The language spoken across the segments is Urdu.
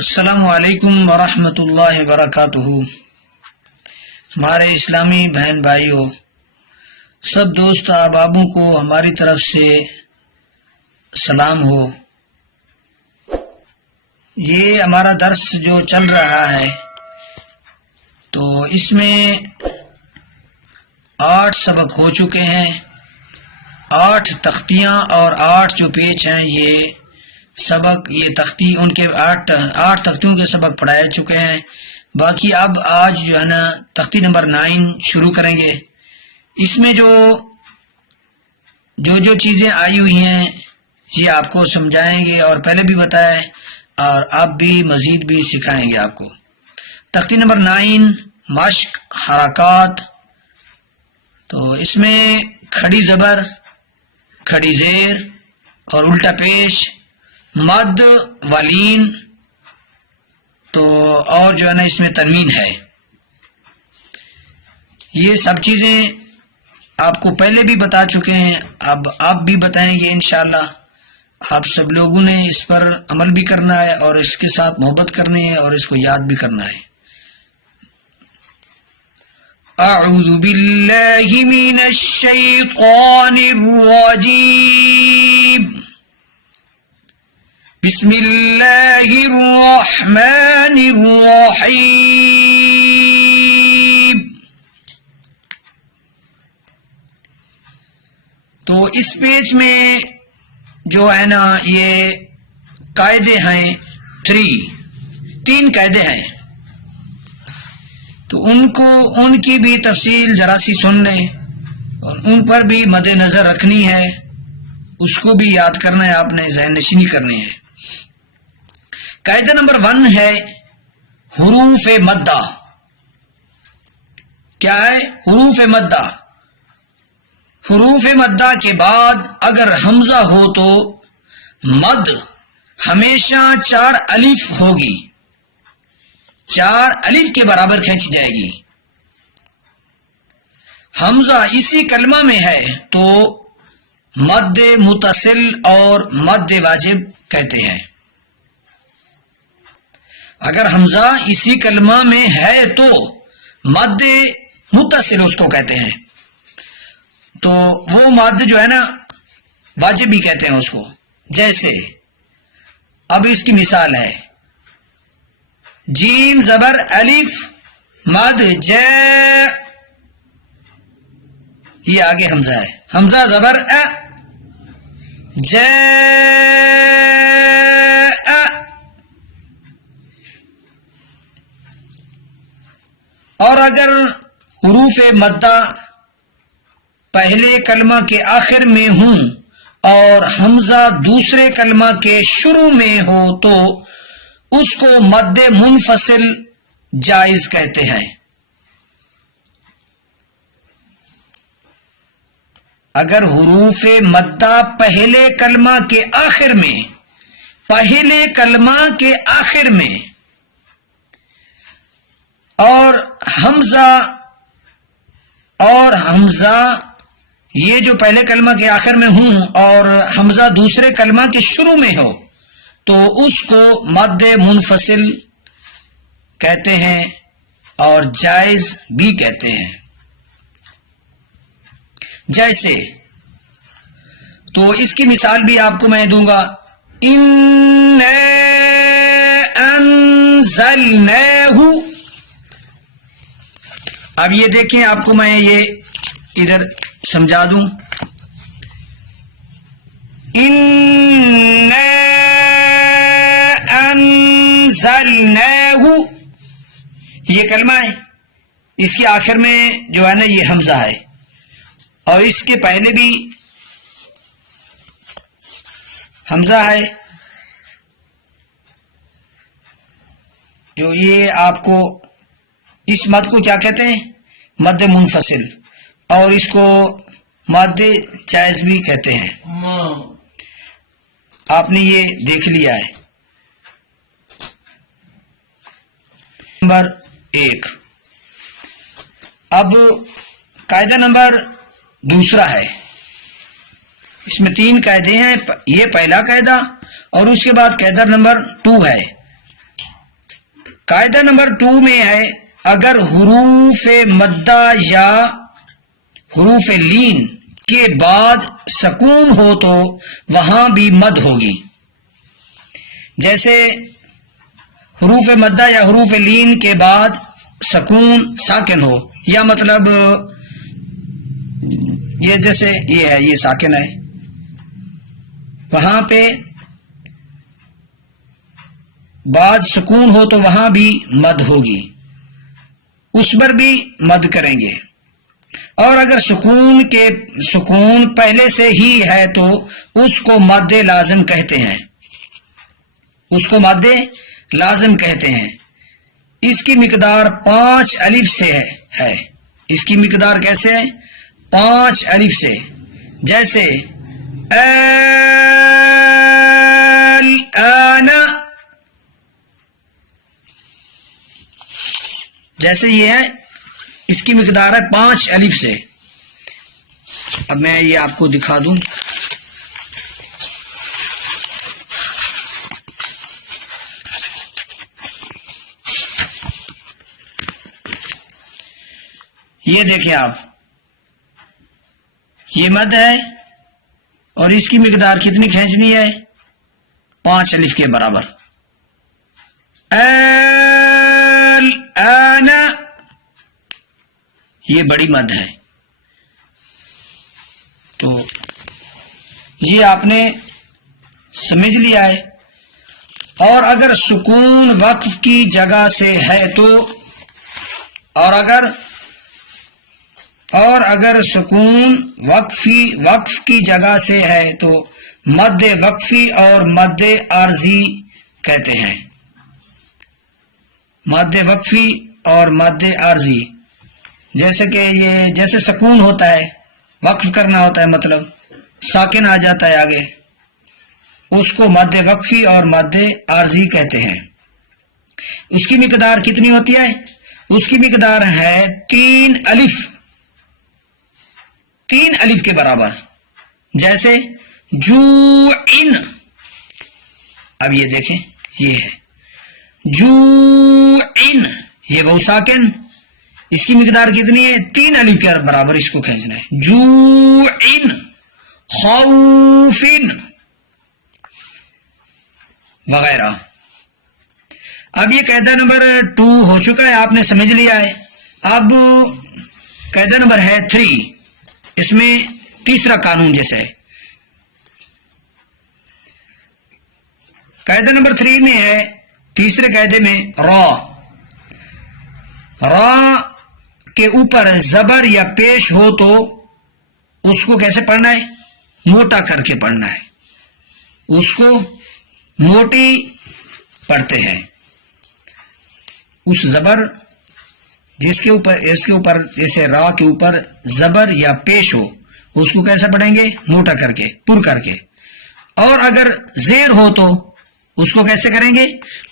السلام علیکم ورحمۃ اللہ وبرکاتہ۔ ہمارے اسلامی بہن بھائیوں، سب دوست احبابوں کو ہماری طرف سے سلام ہو۔ یہ ہمارا درس جو چل رہا ہے تو اس میں 8 سبق ہو چکے ہیں، 8 تختیاں اور 8 جو پیج ہیں یہ سبق، یہ تختی ان کے 8 تختیوں کے سبق پڑھائے چکے ہیں۔ باقی اب آج جو ہے نا تختی نمبر 9 شروع کریں گے۔ اس میں جو چیزیں آئی ہوئی ہیں یہ آپ کو سمجھائیں گے، اور پہلے بھی بتائیں اور اب بھی مزید بھی سکھائیں گے آپ کو۔ تختی نمبر 9 مشق حرکات، تو اس میں کھڑی زبر، کھڑی زیر اور الٹا پیش، مد ولین، تو اور جو ہے نا اس میں تنوین ہے۔ یہ سب چیزیں آپ کو پہلے بھی بتا چکے ہیں، اب آپ بھی بتائیں گے انشاءاللہ۔ آپ سب لوگوں نے اس پر عمل بھی کرنا ہے اور اس کے ساتھ محبت کرنی ہے اور اس کو یاد بھی کرنا ہے۔ اعوذ باللہ من الشیطان الرجیم، بسم اللہ الرحمن الرحیم۔ تو اس پیج میں جو ہے نا یہ قاعدے ہیں، 3 قاعدے ہیں، تو ان کی بھی تفصیل ذرا سی سن لیں اور ان پر بھی مد نظر رکھنی ہے، اس کو بھی یاد کرنا ہے، آپ نے ذہن نشینی کرنی ہے۔ قاعدہ نمبر 1 ہے حروف مدہ۔ کیا ہے؟ حروف مدہ۔ حروف مدہ کے بعد اگر حمزہ ہو تو مد ہمیشہ 4 الف ہوگی، 4 الف کے برابر کھینچی جائے گی۔ حمزہ اسی کلمہ میں ہے تو مد متصل اور مد واجب کہتے ہیں۔ اگر حمزہ اسی کلمہ میں ہے تو مد متصل اس کو کہتے ہیں، تو وہ مد جو ہے نا واجب بھی کہتے ہیں اس کو۔ جیسے اب اس کی مثال ہے، جیم زبر الف مد ج، یہ آگے حمزہ ہے، حمزہ زبر ا، ج ا۔ اور اگر حروف مدہ پہلے کلمہ کے آخر میں ہوں اور حمزہ دوسرے کلمہ کے شروع میں ہو تو اس کو مد منفصل جائز کہتے ہیں۔ اگر حروف مدہ پہلے کلمہ کے آخر میں اور حمزہ یہ جو پہلے کلمہ کے آخر میں ہوں اور حمزہ دوسرے کلمہ کے شروع میں ہو تو اس کو مد منفصل کہتے ہیں اور جائز بھی کہتے ہیں۔ جیسے تو اس کی مثال بھی آپ کو میں دوں گا، اِنَّا أَنزَلْنَاهُ۔ اب یہ دیکھیں، آپ کو میں یہ ادھر سمجھا دوں، اِنَّا أَنزَلْنَاهُ، یہ کلمہ ہے، اس کے آخر میں جو ہے نا یہ حمزہ ہے اور اس کے پہلے بھی حمزہ ہے، جو یہ آپ کو اس مد کو کیا کہتے ہیں؟ مد منفصل، اور اس کو مد جائز بھی کہتے ہیں۔ آپ نے یہ دیکھ لیا ہے۔ نمبر 1۔ اب قاعدہ نمبر 2 ہے، اس میں 3 قاعدے ہیں، یہ پہلا قاعدہ اور اس کے بعد قاعدہ نمبر 2 ہے۔ قاعدہ نمبر 2 میں ہے اگر حروف مدہ یا حروف لین کے بعد سکون ہو تو وہاں بھی مد ہوگی. جیسے حروف مدہ یا حروف لین کے بعد سکون ساکن ہو، یا مطلب یہ جیسے یہ ہے، یہ ساکن ہے، وہاں پہ بعد سکون ہو تو وہاں بھی مد ہوگی، اس پر بھی مد کریں گے. اور اگر سکون پہلے سے ہی ہے تو اس کو مد لازم کہتے ہیں، اس کو مد لازم کہتے ہیں. اس کی مقدار 5 الف سے ہے. اس کی مقدار کیسے ہے؟ 5 الف سے. جیسے الآن، جیسے یہ ہے، اس کی مقدار ہے 5 الف سے. اب میں یہ آپ کو دکھا دوں. یہ دیکھیں آپ، یہ مد ہے اور اس کی مقدار کتنی کھینچنی ہے؟ 5 الف کے برابر. الآن، یہ بڑی مد ہے. تو یہ آپ نے سمجھ لیا ہے. اور اگر سکون وقف کی جگہ سے ہے تو، اور اگر سکون وقف کی جگہ سے ہے تو مد وقفی اور مد عارضی کہتے ہیں. مد وقفی اور مد عارضی، جیسے کہ یہ جیسے سکون ہوتا ہے، وقف کرنا ہوتا ہے، مطلب ساکن آ جاتا ہے آگے، اس کو مد وقفی اور مد عارضی کہتے ہیں. اس کی مقدار کتنی ہوتی ہے؟ اس کی مقدار ہے 3 الف، 3 الف کے برابر. جیسے جوعن، اب یہ دیکھیں، یہ ہے جوعن، یہ وہ ساکن، اس کی مقدار کتنی ہے؟ 3 الف کے برابر. اس کو کھینچنا ہے. جوعن، خوفن وغیرہ. اب یہ قاعدہ نمبر 2 ہو چکا ہے، آپ نے سمجھ لیا ہے. اب قاعدہ نمبر ہے 3، اس میں تیسرا قانون جیسے ہے. قاعدہ نمبر 3 میں ہے، تیسرے قاعدے میں را کے اوپر زبر یا پیش ہو تو اس کو کیسے پڑھنا ہے؟ موٹا کر کے پڑھنا ہے. اس کو موٹی پڑھتے ہیں. اس زبر اس کے اوپر جیسے را کے اوپر زبر یا پیش ہو، اس کو کیسے پڑھیں گے؟ موٹا کر کے، پر کر کے. اور اگر زیر ہو تو اس کو کیسے کریں گے؟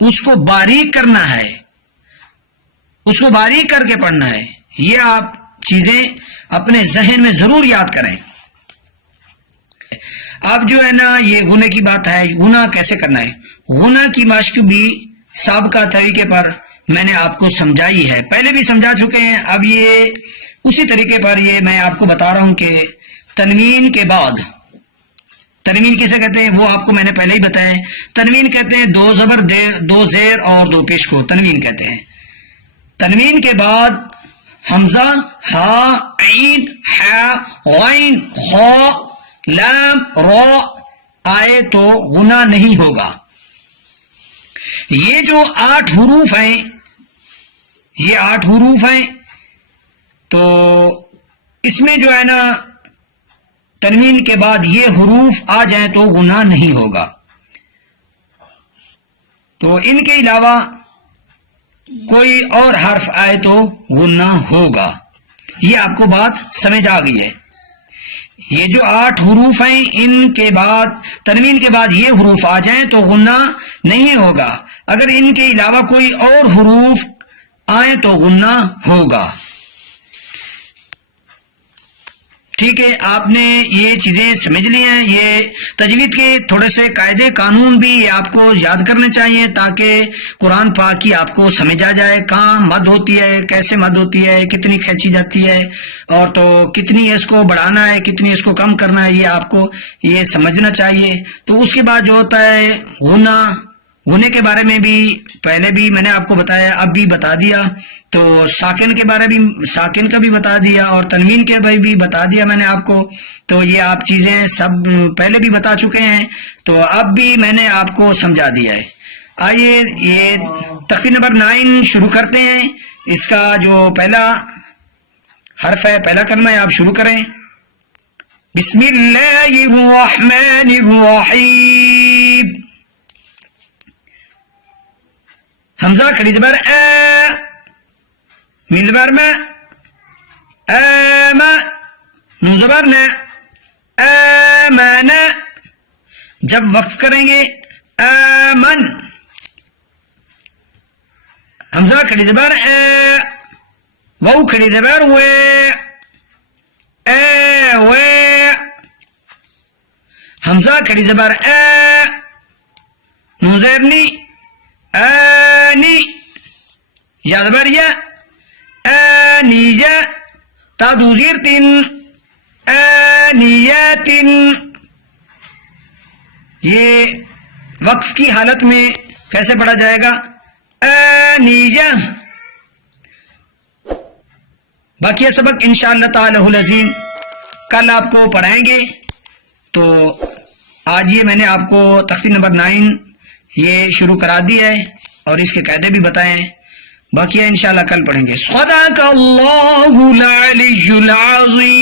اس کو باریک کرنا ہے، اس کو باریک کر کے پڑھنا ہے. یہ آپ چیزیں اپنے ذہن میں ضرور یاد کریں. اب جو ہے نا، یہ غنہ کی بات ہے، غنہ کیسے کرنا ہے. غنہ کی مشق بھی سابقہ طریقے پر میں نے آپ کو سمجھائی ہے، پہلے بھی سمجھا چکے ہیں. اب یہ اسی طریقے پر یہ میں آپ کو بتا رہا ہوں کہ تنوین کے بعد، تنوین کسے کہتے ہیں وہ آپ کو میں نے پہلے ہی بتایا. تنوین کہتے ہیں 2 زبر 2 زیر اور 2 پیش کو تنوین کہتے ہیں. تنوین کے بعد حمزہ، ہا، عین، حا، غین، خا، لام، را آئے تو غنہ نہیں ہوگا. یہ جو 8 حروف ہیں، یہ 8 حروف ہیں، تو اس میں جو ہے نا تنوین کے بعد یہ حروف آ جائیں تو غنہ نہیں ہوگا. تو ان کے علاوہ کوئی اور حرف آئے تو غنہ ہوگا. یہ آپ کو بات سمجھ آ گئی ہے. یہ جو 8 حروف ہیں، ان کے بعد تنوین کے بعد یہ حروف آ جائیں تو غنہ نہیں ہوگا. اگر ان کے علاوہ کوئی اور حروف آئیں تو غنہ ہوگا. ٹھیک ہے، آپ نے یہ چیزیں سمجھ لی ہیں. یہ تجوید کے تھوڑے سے قاعدے قانون بھی آپ کو یاد کرنے چاہیے تاکہ قرآن پاک کی آپ کو سمجھ آ جائے. کہاں مد ہوتی ہے، کیسے مد ہوتی ہے، کتنی کھینچی جاتی ہے، اور تو کتنی اس کو بڑھانا ہے، کتنی اس کو کم کرنا ہے، یہ آپ کو یہ سمجھنا چاہیے. تو اس کے بعد جو ہوتا ہے غنہ کے بارے میں بھی پہلے بھی میں نے آپ کو بتایا، اب بھی بتا دیا. تو ساکن کے بارے بھی، ساکن کا بھی بتا دیا اور تنوین کے بارے بھی بتا دیا میں نے آپ کو. تو یہ آپ چیزیں سب پہلے بھی بتا چکے ہیں، تو اب بھی میں نے آپ کو سمجھا دیا ہے. آئیے یہ تختی نمبر 9 شروع کرتے ہیں. اس کا جو پہلا حرف ہے، پہلا کلمہ ہے، آپ شروع کریں. بسم اللہ الرحمن الرحیم. حمزہ کھڑی زبر میم زبر میں نون زبر نے آمن. جب وقف کریں گے آمن، حمزہ کھڑی زبر واو کھڑی زبر حمزہ کھڑی زبر نون زیر نی آنی، یا زبر یا آنیہ، تا دو زیر 3 آنیات. یہ وقف کی حالت میں کیسے پڑھا جائے گا؟ آنیہ. باقی سبق انشاءاللہ تعالی العظیم کل آپ کو پڑھائیں گے. تو آج یہ میں نے آپ کو تختی نمبر 9 یہ شروع کرا دی ہے اور اس کے قاعدے بھی بتائیں. باقی انشاءاللہ کل پڑھیں گے. صدق اللہ العلی العظیم.